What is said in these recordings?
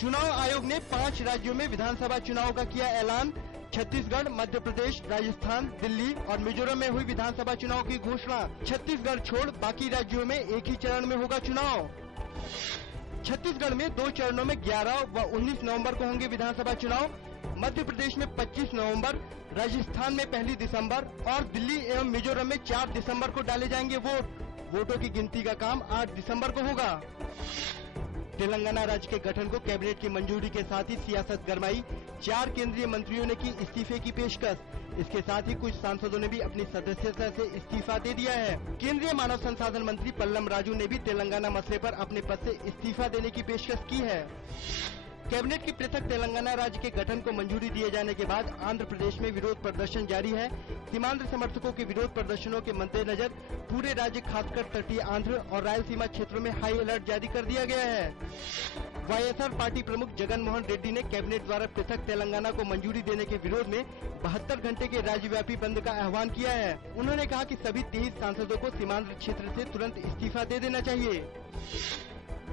चुनाव आयोग ने 5 राज्यों में विधानसभा चुनाव का किया ऐलान। छत्तीसगढ़, मध्य प्रदेश, राजस्थान, दिल्ली और मिजोरम में हुई विधानसभा चुनाव की घोषणा। छत्तीसगढ़ छोड़ बाकी राज्यों में एक ही चरण में होगा चुनाव। छत्तीसगढ़ में 2 चरणों में 11 व 19 नवंबर को होंगे विधानसभा चुनाव। मध्य प्रदेश में 25 नवंबर, राजस्थान में 1 दिसंबर और दिल्ली एवं मिजोरम में 4 दिसंबर को डाले जाएंगे वोट। वोटों की गिनती का काम 8 दिसंबर को होगा। तेलंगाना राज्य के गठन को कैबिनेट की मंजूरी के साथ ही सियासत गरमाई। 4 केंद्रीय मंत्रियों ने की इस्तीफे की पेशकश। इसके साथ ही कुछ सांसदों ने भी अपनी सदस्यता से इस्तीफा दे दिया है। केंद्रीय मानव संसाधन मंत्री पल्लम राजू ने भी तेलंगाना मसले पर अपने पद से इस्तीफा देने की पेशकश की है। कैबिनेट की पृथक तेलंगाना राज्य के गठन को मंजूरी दिए जाने के बाद आंध्र प्रदेश में विरोध प्रदर्शन जारी है। सीमांध्र समर्थकों के विरोध प्रदर्शनों के मद्देनजर पूरे राज्य खासकर तटीय आंध्र और रायलसीमा क्षेत्रों में हाई अलर्ट जारी कर दिया गया है। वाईएसआर पार्टी प्रमुख जगन मोहन रेड्डी ने कैबिनेट द्वारा पृथक तेलंगाना को मंजूरी देने के विरोध में 72 घंटे के राज्यव्यापी बंद का आह्वान किया है। उन्होंने कहा कि सभी 23 सांसदों को सीमांध्र क्षेत्र से तुरंत इस्तीफा दे देना चाहिए।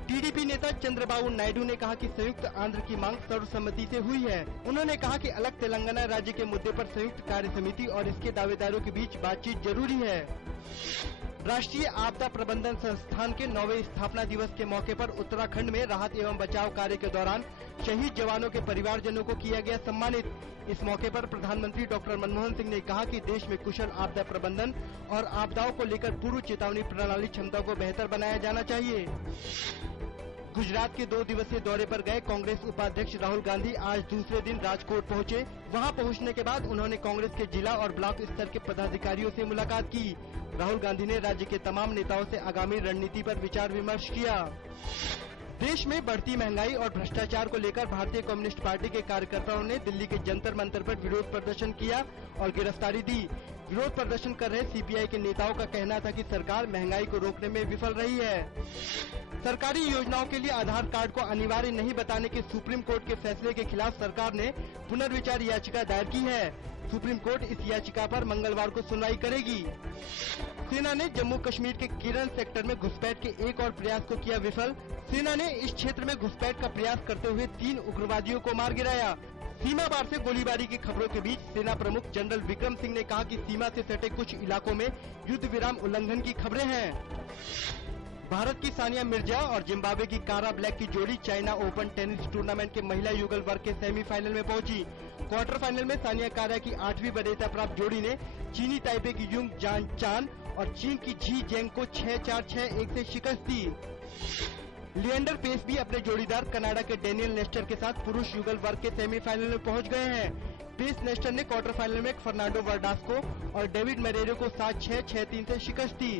टीडीपी नेता चंद्रबाबू नायडू ने कहा कि संयुक्त आंध्र की मांग सर्वसम्मति से हुई है। उन्होंने कहा कि अलग तेलंगाना राज्य के मुद्दे पर संयुक्त कार्य समिति और इसके दावेदारों के बीच बातचीत जरूरी है। राष्ट्रीय आपदा प्रबंधन संस्थान के 9वें स्थापना दिवस के मौके पर उत्तराखंड में राहत एवं बचाव कार्य के दौरान शहीद जवानों के परिवारजनों को किया गया सम्मानित। इस मौके पर प्रधानमंत्री डॉक्टर मनमोहन सिंह ने कहा कि देश में कुशल आपदा प्रबंधन और आपदाओं को लेकर पूर्व चेतावनी प्रणाली क्षमता को बेहतर बनाया जाना चाहिए। गुजरात के 2 दिवसीय दौरे पर गए कांग्रेस उपाध्यक्ष राहुल गांधी आज दूसरे दिन राजकोट पहुंचे। वहां पहुंचने के बाद उन्होंने कांग्रेस के जिला और ब्लॉक स्तर के पदाधिकारियों से मुलाकात की। राहुल गांधी ने राज्य के तमाम नेताओं से आगामी रणनीति पर विचार विमर्श किया। देश में बढ़ती महंगाई और भ्रष्टाचार को लेकर भारतीय कम्युनिस्ट पार्टी के कार्यकर्ताओं ने दिल्ली के जंतर मंतर पर विरोध प्रदर्शन किया और गिरफ्तारी दी। विरोध प्रदर्शन कर रहे सीपीआई के नेताओं का कहना था कि सरकार महंगाई को रोकने में विफल रही है। सरकारी योजनाओं के लिए आधार कार्ड को अनिवार्य नहीं बताने के सुप्रीम कोर्ट के फैसले के खिलाफ सरकार ने पुनर्विचार याचिका दायर की है। सुप्रीम कोर्ट इस याचिका पर मंगलवार को सुनवाई करेगी। सेना ने जम्मू कश्मीर के किरण सेक्टर में घुसपैठ के एक और प्रयास को किया विफल। सेना ने इस क्षेत्र में घुसपैठ का प्रयास करते हुए 3 उग्रवादियों को मार गिराया। सीमा पार से गोलीबारी की खबरों के बीच सेना प्रमुख जनरल विक्रम सिंह ने कहा कि सीमा से सटे कुछ इलाकों में युद्ध विराम उल्लंघन की खबरें हैं। भारत की सानिया मिर्जा और जिम्बाब्वे की कारा ब्लैक की जोड़ी चाइना ओपन टेनिस टूर्नामेंट के महिला युगल वर्ग के सेमीफाइनल में पहुंची। क्वार्टर फाइनल में सानिया कारा की 8वीं वरीयता प्राप्त जोड़ी ने चीनी ताइपे की युंग जान चान और चीन की झी जेंग को 6-4, 6-1 से शिकस्त दी। लिएंडर पेस भी अपने जोड़ीदार कनाडा के डेनियल नेस्टर के साथ पुरुष युगल वर्ग के सेमीफाइनल में पहुंच गए हैं। पेस नेस्टर ने क्वार्टर फाइनल में फर्नांडो वर्डास्को और डेविड मरेरो को 7-6, 6-3 से शिकस्त दी।